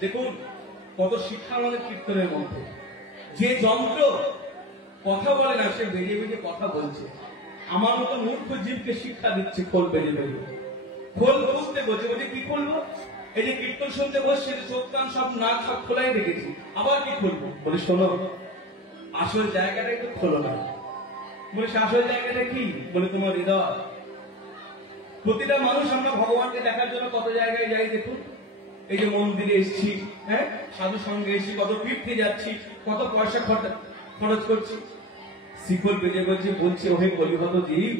দেখুন কত শিক্ষা আমাদের কীর্তনের মধ্যে। যে যন্ত্র কথা বলে না সে বেরিয়ে বেরিয়ে কথা বলছে। আমার মতো মূর্খ জীবকে শিক্ষা দিচ্ছে খোল বেরিয়ে বেরিয়ে। খোল খুলতে বলছে, বলছে কি খুলবো? এই যে কীর্তন শুনতে বসছে, চোখ কান সব নাক সব খোলাই রেখেছি, আবার কি খুলবো? বলে শোনো, আসল জায়গাটা একটু খোলো না। বলে সে আসল জায়গাটা কি? বলে তোমার হৃদয়। প্রতিটা মানুষ আমরা ভগবানকে দেখার জন্য কত জায়গায় যাই দেখুন। এই যে মন্দিরে এসছি, হ্যাঁ, সাধু সঙ্গে এসছি, কত তীর্থে যাচ্ছি, কত পয়সা খরচ করছি। শিকল বেজে বেজে বলছে, ওহে কলিহত জীব,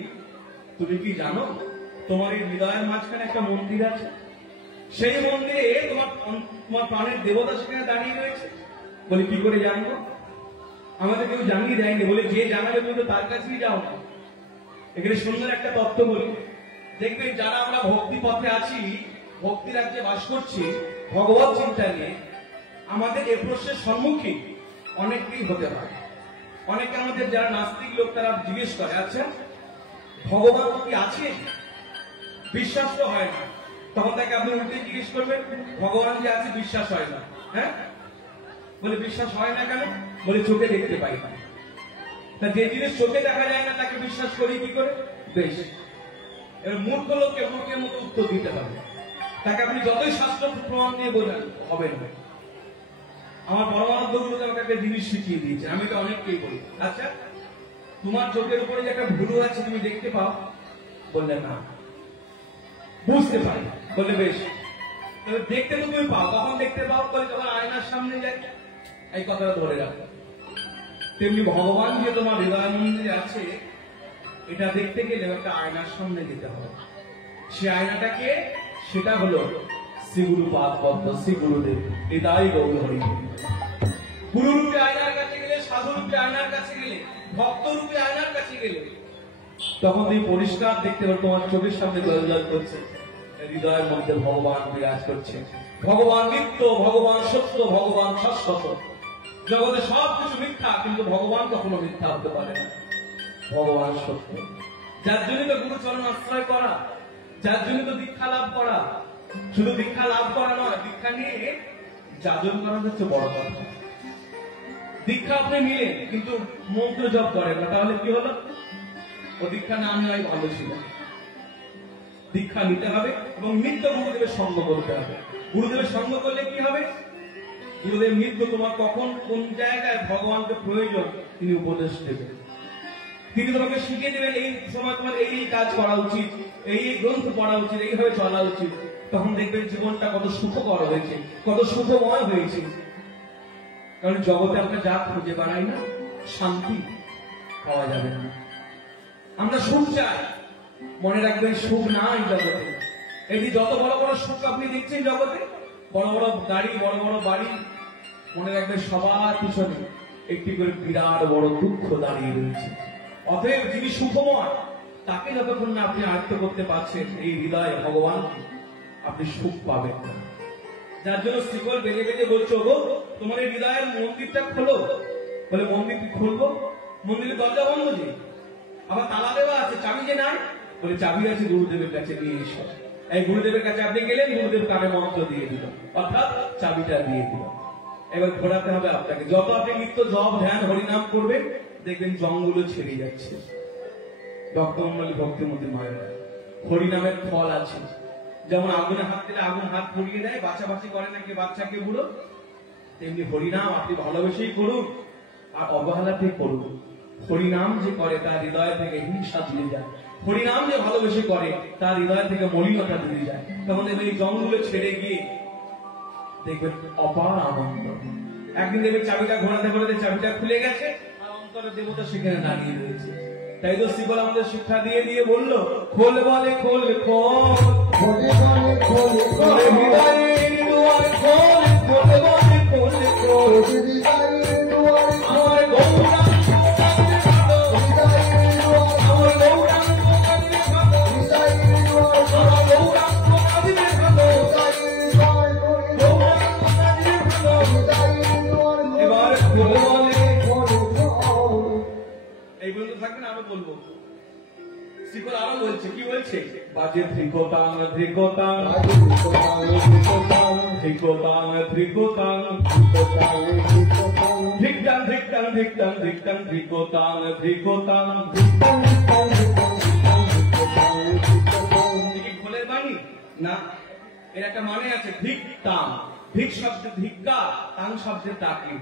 তুমি কি জানো তোমার এই হৃদয়ের মাঝখানে একটা মন্দির আছে? সেই মন্দিরে তোমার প্রাণের দেবতা সেখানে দাঁড়িয়ে রয়েছে। বলে কি করে জানবো? আমাদের কেউ জানিয়ে দেয়নি। বলে যে জানাবে তুমি তো তার কাছেই যাও না। এখানে সুন্দর একটা তত্ত্ব বলি, দেখবেন যারা আমরা ভক্তি পথে আছি, ভক্তি রাজ্যে বাস করছি, ভগবত চিন্তা নিয়ে, আমাদের এ প্রশ্নের সম্মুখীন অনেককেই হতে হয়। অনেকে আমাদের যারা নাস্তিক লোক তারা জিজ্ঞেস করে, আচ্ছা ভগবান কি আছে? বিশ্বাস তো হয় না। তখন তাকে আপনি উল্টে জিজ্ঞেস করবেন, ভগবান যে আছে বিশ্বাস হয় না। হ্যাঁ, বলে বিশ্বাস হয় না কেন? বলে চোখে দেখতে পাই না। তা যে জিনিস চোখে দেখা যায় না তাকে বিশ্বাস করি কি করে? বেশ, এবার মূর্খ লোককে মূর্খের মতো উত্তর দিতে হবে। তাকে আপনি যতই শাস্ত্র প্রমাণ দিয়ে বোঝান হবে না। আমার পরমানন্দ গুরু আমাকে একটা জিনিস শিখিয়ে দিয়েছে, আমি তো অনেককেই বলি, আচ্ছা তোমার চোখের উপরে যে একটা ভুরু আছে তুমি দেখতে পাও? বললে না। বুঝতে পারি? বললে বেশ, তবে দেখতে তো তুমি পাও, কখন দেখতে পাও? বলে যখন আয়নার সামনে যাই। এই কথাটা ধরে রাখো। তেমনি ভগবান যে তোমার হৃদয় মন্দিরে আছে, এটা দেখতে গেলে একটা আয়নার সামনে যেতে হবে। সে আয়নাটাকে, সেটা হলো শ্রী গুরুপাদ পদ্ম, শ্রী গুরুদেব, হৃদয় গৌর হরি। গুরু রূপে আয়নার কাছে গেলে, সাধু রূপে আয়নার কাছে গেলে, ভক্ত রূপে আয়নার কাছে গেলে, তখন তুমি পরিষ্কার দেখতে পাবে তোমার চোখের সামনে জল জল করছে, হৃদয়ের মধ্যে ভগবান বিরাজ করছে। ভগবান নিত্য, ভগবান সত্য, ভগবান শাশ্বত। জগতে সবকিছু মিথ্যা, কিন্তু ভগবান কখনো মিথ্যা হতে পারে না। ভগবান সত্য। যার জন্য তো গুরুচরণ আশ্রয় করা, যার জন্য তো দীক্ষা লাভ করা। শুধু দীক্ষা লাভ করা নয়, দীক্ষা নিয়ে যাজন করা হচ্ছে বড় কথা। দীক্ষা আপনি নিলেন কিন্তু মন্ত্র জপ করেন না, তাহলে কি হলো? ও দীক্ষা না নেওয়াই ভালো ছিল। দীক্ষা নিতে হবে এবং নিত্য গুরুদেবের সঙ্গ করতে হবে। গুরুদেবের সঙ্গ করলে কি হবে? গুরুদেব নিত্য তোমার কখন কোন জায়গায় ভগবানকে প্রয়োজন তিনি উপদেশ দেবেন। তিনি তোমাকে শিখিয়ে দেবেন এই সময় তোমার এই কাজ করা উচিত, এই গ্রন্থ পড়া উচিত, এইভাবে চলা উচিত। তখন দেখবেন জীবনটা কত সুখকর হয়েছে, কত সুখময় হয়েছে। কারণ জগতে আমরা যা খুঁজে বেড়াই না, শান্তি পাওয়া যাবে না। আমরা সুখ চাই, মনে রাখবেন সুখ নাই জগতে। এই যে যত বড় বড় সুখ আপনি দেখছেন জগতে, বড় বড় গাড়ি, বড় বড় বাড়ি, মনে রাখবেন সবার পিছনে একটি করে বিরাট বড় দুঃখ দাঁড়িয়ে রয়েছে। অতএব যিনি সুখময়, তাকে যতক্ষণ না আপনি আয়ত্ত করতে পারছেন এই হৃদয়ে ভগবানকে, আপনি সুখ পাবেন না। যার জন্য শিকল বেজে বেজে বলছো, গো তোমার এই হৃদয়ের মন্দিরটা খোলো। বলে মন্দির খুলবো? মন্দিরের দরজা বন্ধ যে, আবার তালা দেওয়া আছে, চাবি যে নাই। বলে চাবি আছে গুরুদেবের কাছে, নিয়ে এসো। এই গুরুদেবের কাছে আপনি গেলেন, গুরুদেব কানে মন্ত্র দিয়ে দিল, অর্থাৎ চাবিটা দিয়ে দিল। এবার ঘোরাতে হবে আপনাকে। যত আপনি নিত্য জপ ধ্যান হরিনাম করবেন, দেখবেন জঙ্গলও ছেড়ে যাচ্ছে। ভক্তমন্ডলী, ভক্তিমতী মায়েরা, হরিনামের ফল আছে। যেমন আগুনে হাত দিলে আগুন হাত পুড়িয়ে দেয়, বাছাবাছি করে নাকি বাচ্চাকে বুড়ো, তেমনি হরিনাম আপনি ভালোবেসেই করুন আর অবহেলাতে করুন। হরিনাম যে করে তার হৃদয় থেকে হিংসা দূরে যায়। হরিনাম যে ভালোবেসে করে তার হৃদয় থেকে মলিনতা দূরে যায়। তখন দেখবেন এই জঙ্গলে ছেড়ে গিয়ে দেখবেন অপার আনন্দ। একদিন দেখবেন চাবিটা ঘোরাতে ঘোরাতে চাবিটা খুলে গেছে, আর অন্তরের দেবতা সেখানে দাঁড়িয়ে রয়েছে। তাই তো শিবল আমাদের শিক্ষা দিয়ে দিয়ে বললো, খোল বলে খোল খোল, হৃদয়ের দুয়ার খোল, খোল বলে খোল খোল, আমার গৌরাঙ্গ এই বলতে থাকবেন, আরো বলবো। শিকল আরো বলছে, কি বলছে? বাজে ধ্রিকতাং ধ্রিকতাং ধিকতাং ধিকতাং ধিকতাং ধিকতাং ধিকতাং ধিকতাং ধিকতাং ধিকতাং ভোলের বাণী না, এর একটা মানে আছে ধিকতাং। ধিক শব্দে ধিক্কা, তাং শব্দে তাকে।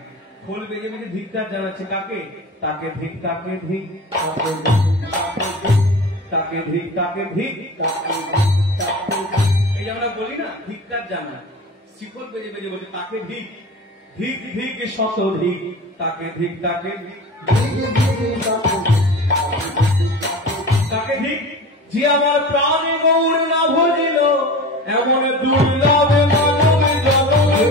খোল বেজে বেজে ধিক্কার জানাচ্ছে কাকে? তাকে ধিক, তাকে ধিক, তাকে ধিক, তাকে ধিক। এই যে আমরা বলি না ধিক্কার জানা, শিকল বেজে বেজে বলি তাকে ধিক, ধিক ধিক শত ধিক, তাকে ধিক, তাকে ধিক, তাকে ধিক। যে আমার প্রাণে গৌর না ভজিল, এমন দুর্লভ মানবে জনমে।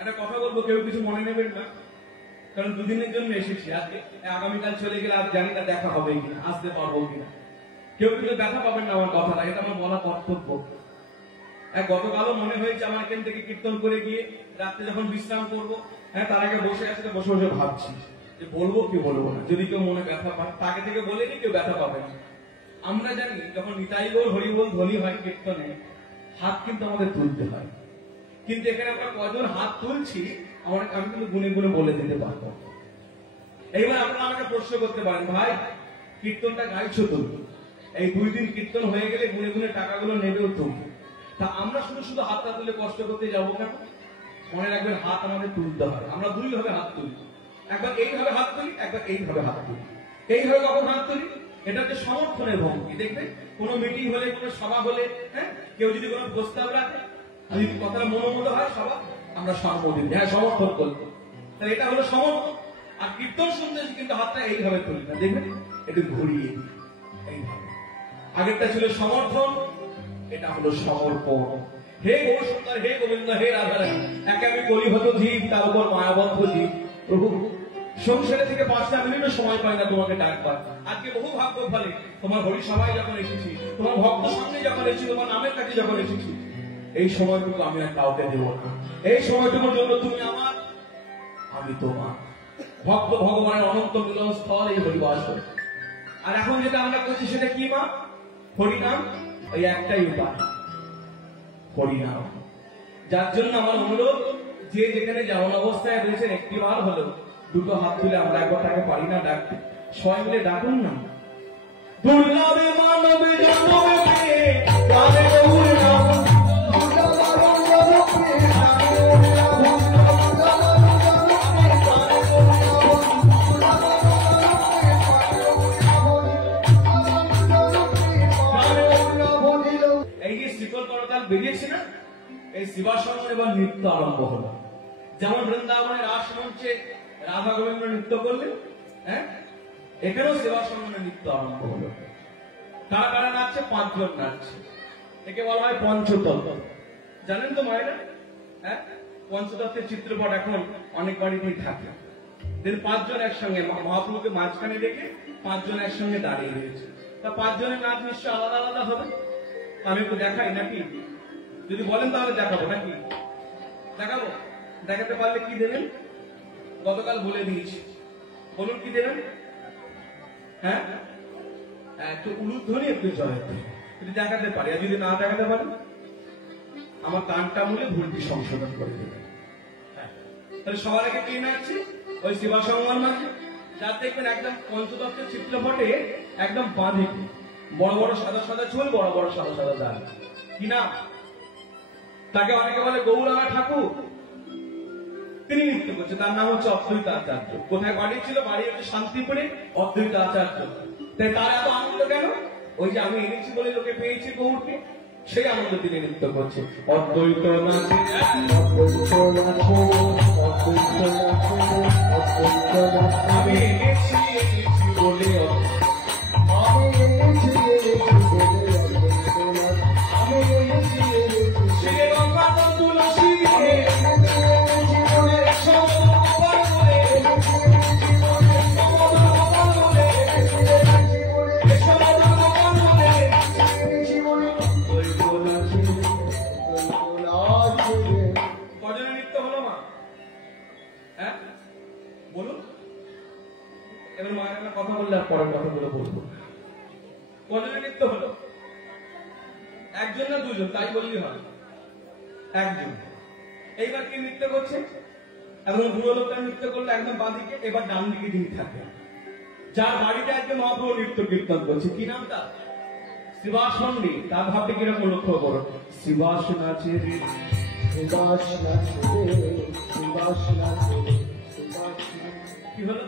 একটা কথা বলবো, কেউ কিছু মনে নেবেন না, কারণ দুদিনের জন্য এসেছি। আজকে আগামীকাল চলে গেলে আজ জানি না দেখা হবে কিনা, আসতে পারবো কিনা। কেউ কিন্তু দেখা পাবেন না আমার কথাটা, এটা আমার বলা কর্তব্য। গতকালও মনে হয়েছে আমার এখান থেকে কীর্তন করে গিয়ে রাত্রে যখন বিশ্রাম করবো, তার আগে বসে আছে, বসে বসে ভাবছি যে বলবো কি বলবো না। যদি কেউ মনে ব্যথা পায় তাকে থেকে বলেনি, কেউ ব্যথা পাবে না। আমরা জানি যখন নিতাই বল হরি বল ধ্বনি হয় কীর্তনে, হাত কিন্তু আমাদের তুলতে হয়। কিন্তু এখানে আমরা কজন হাত তুলছি আমি কিন্তু গুনে গুনে বলে দিতে পারবো। এইবার আপনারা আমাকে প্রশ্ন করতে পারেন, ভাই কীর্তনটা গাইছো তুমি, এই 2 দিন কীর্তন হয়ে গেলে গুনে গুনে টাকাগুলো নেবেও তুমি, তা আমরা শুধু শুধু হাতটা তুলে কষ্ট করতে যাবো কেন? মনে রাখবেন হাত আমাদের তুলতে হয়। আমরা 2 ভাবে হাত তুলি, একবার এইভাবে হাত তুলি, একবার এইভাবে হাত তুলি। এইভাবে কখন হাত তুলি? এটা হচ্ছে সমর্থনের ভঙ্গি। দেখবেন কোনো মিটিং হলে, কোনো সভা হলে, কেউ যদি কোনো প্রস্তাব রাখে, যদি কথাটা মনোমত হয় সভা, আমরা সম্মতি দিই, সমর্থন করবো। তাহলে এটা হলো সমর্থন। আর কীর্তন শুনতেছি কিন্তু হাতটা এইভাবে তুলি না, দেখবেন একটু ঘুরিয়ে দিই এইভাবে। আগেরটা ছিল সমর্থন, এটা হলো সমর্পণ। হে গৌর সুন্দর, হে গোবিন্দ, হে রাধারানী, একে আমি কলিহত জীব, তার উপর মায়াবদ্ধ জীব। প্রভু সংসারে থেকে 5টা মিনিটও সময় পাই না তোমাকে ডাকবার। আজকে বহু ভাগ্য ফলে তোমার হরি সভায় যখন এসেছি, তোমার ভক্ত সঙ্গে যখন এসেছি, তোমার নামের কাছে যখন এসেছি, এই সময়টুকু আমি আর কাউকে দেব না। এই সময়টুকুর জন্য তুমি আমার, আমি তোমার। ভক্ত ভগবানের অনন্ত মিলন স্থল এই হরিবাস। আর এখন যেটা আমরা করছি সেটা কি মা? হরিনাম। ওই একটাই উপায়, হরিনাম। যার জন্য আমার অনুরোধ, যে যেখানে যেমন অবস্থায় রয়েছেন একটিবার হলেও 2টো হাত তুলে আমরা একবার তাকে পারি না ডাকতে, সবাই মিলে ডাকুন না। দুর্লভে মানবে জনমে প্রাণে গৌর নাম, এই যে শিকল করতাল বেরিয়েছে না, এই শিবাসঙ্গন এবার নৃত্য আরম্ভ হলো। যেমন বৃন্দাবনের রাস মঞ্চে রাধা গোবিন্দ নৃত্য করলেন, এখানেও শিবাসঙ্গনের নৃত্য আরম্ভ হলো। কারা কারা নাচছে? 5 জন নাচছে। একে বলা হয় পঞ্চতত্ত্ব। জানেন তো মায়েরা? পঞ্চতত্ত্বের চিত্রপট এখন অনেক বাড়িতেই থাকে। 5 জন একসঙ্গে, মহাপ্রভুকে মাঝখানে রেখে 5 জন একসঙ্গে দাঁড়িয়ে রয়েছে। তা 5 জনের নাচ নিশ্চয় আলাদা আলাদা হবে। আমি একটু দেখাই নাকি? যদি বলেন তাহলে দেখাবো নাকি? দেখাবো? দেখাতে পারলে কি দেবেন? গতকাল বলে দিয়েছি, বলুন কি দেবেন? একটু উলুধ্বনি, একটু জয়ধ্বনি যদি দেখাতে পারি। আর যদি না দেখাতে পারি, আমার কানটা মুলে ভুলটি সংশোধন করে দেবেন। তাহলে সবার আগে কে নাচছে? ওই শিবাসঙ্গন নাচে। যার দেখবেন একদম পঞ্চতত্ত্বের চিত্রপটে একদম বাঁধে বড় বড় সাদা সাদা চুল, বড় বড় সাদা সাদা দাঁড়। কি না? তাকে অনেকে বলে গৌরাঙ্গা ঠাকুর। তিনি নৃত্য করছে, তার নাম হচ্ছে অদ্বৈত আচার্য। কোথায় বাড়ি ছিল? বাড়ি হচ্ছে শান্তিপুরে, অদ্বৈত আচার্য। তাই তার এত আনন্দ কেন? ওই যে আমি এনেছি বলে লোকে পেয়েছি গৌরকে, সেই আনন্দ তিনি নৃত্য করছে। অদ্বৈত নাচে, আমি এনেছি এনেছি বলে, বলুন। এবার মায়ের কথা বললে আর পরের কথাগুলো বলবো। কজনের নৃত্য হলো? একজন না দুজন? তাই বললি হয়, একজন। এইবার কি নৃত্য করছে? এখন বুড়ো লোকটা নৃত্য করলো একদম বাঁদিকে, এবার ডান দিকে যিনি থাকে, যার বাড়িতে আজকে মহাপ্রভু নৃত্য কীর্তন করছে, কি নাম তার? শ্রীবাস পণ্ডিত। তার ভাবটি কিরকম লক্ষ্য করো। শ্রীবাস নাচে রে, শ্রীবাস নাচে রে, শ্রীবাস নাচে রে, শ্রীবাস। কি হলো?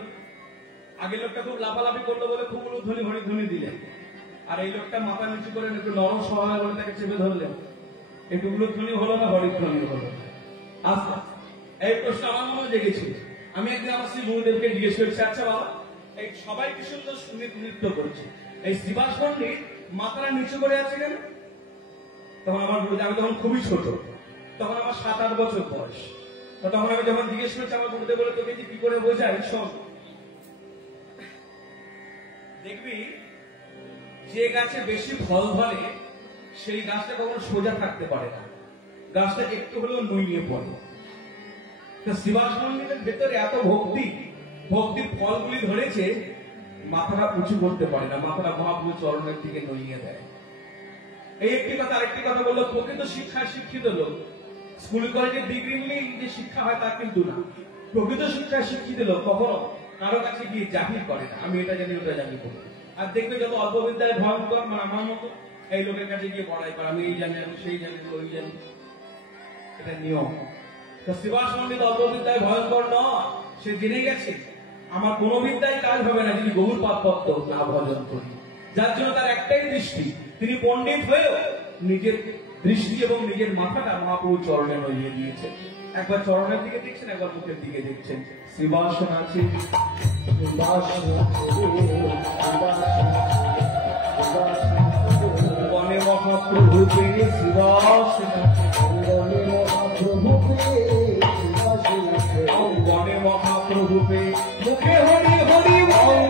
আগের লোকটা খুব লাফালাফি করলো বলে খুব উলুধ্বনি হরিধ্বনি দিলেন, আর এই লোকটা মাথা নিচু করে একটু নরম স্বভাবে বলে তাকে চেপে ধরলেন। একটু উলুধ্বনি হলো না হরিধ্বনি হলো? আস্তে এই প্রশ্ন আমার মনে জেগেছিল। আমি একদিন আমার শ্রী গুরুদেবকে জিজ্ঞেস করছি, আচ্ছা বাবা, এই সবাই কি সুন্দর নৃত্য করছে, এই শ্রীবাস পণ্ডিত মাথাটা নিচু করে আছে কেন? তখন আমার গুরুদেব, আমি তখন খুবই ছোট, তখন আমার 7-8 বছর বয়স, তখন আমি যখন জিজ্ঞেস করছি, আমার গুরুদেব বলে, তোকে কি করে বোঝাই? শোন, দেখবি যে গাছে বেশি ফল ধরে সেই গাছটা কখনো সোজা থাকতে পারে না, গাছটা একটু হলেও নুইয়ে পড়ে। শ্রীবাস পণ্ডিতের ভেতরে এত ভক্তি, ভক্তির ফলগুলি ধরেছে, মাথাটা উঁচু করতে পারে না, মাথাটা মহাপ্রভু চরণের দিকে নইয়ে দেয়। এই একটি কথা। আরেকটি কথা বললো, প্রকৃত শিক্ষায় শিক্ষিত লোক স্কুল কলেজের ডিগ্রি নিলেই যে শিক্ষা হয় তা কিন্তু না। প্রকৃত শিক্ষায় শিক্ষিত লোক কখনো কারো কাছে গিয়ে জাহির করে না, আমি এটা জানি ওটা জানি করবো। আর দেখবে যত অল্প বিদ্যায় ভয়ঙ্কর, মানে আমার মতো এই লোকের কাছে গিয়ে পড়াই করে, আমি এই জানি, আমি সেই জানি, ওই জানি, এটা নিয়ম। শ্রীবাস পণ্ডিত অল্প বিদ্যায় ভয়ঙ্কর নয়, সে জেনে গেছে আমার কোন বিদ্যায় কাজ হবে না যদি গৌর পাদপত্র না ভজন করি। যার জন্য তার একটাই দৃষ্টি, তিনি পণ্ডিত হয়েও নিজের দৃষ্টি এবং নিজের মাথাটা মহাপ্রভু চরণে নইয়ে দিয়েছে। একবার চরণের দিকে দেখছেন, একবার মুখের দিকে দেখছেন। শ্রীবাস নাচে, বনে মহাপ্রভু পেয়ে শ্রীবাস বনে মহাপ্রভু পে মুখে হরি হরি বল।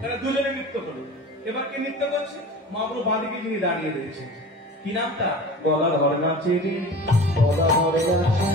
তারা দুজনে নৃত্য করলো। এবার কে নৃত্য করছে? মহাপ্রভু বাঁদিকে যিনি দাঁড়িয়ে রয়েছেন, কি নাম তার? গলা ধরে নাচে রে, গলা ধরে নাচে,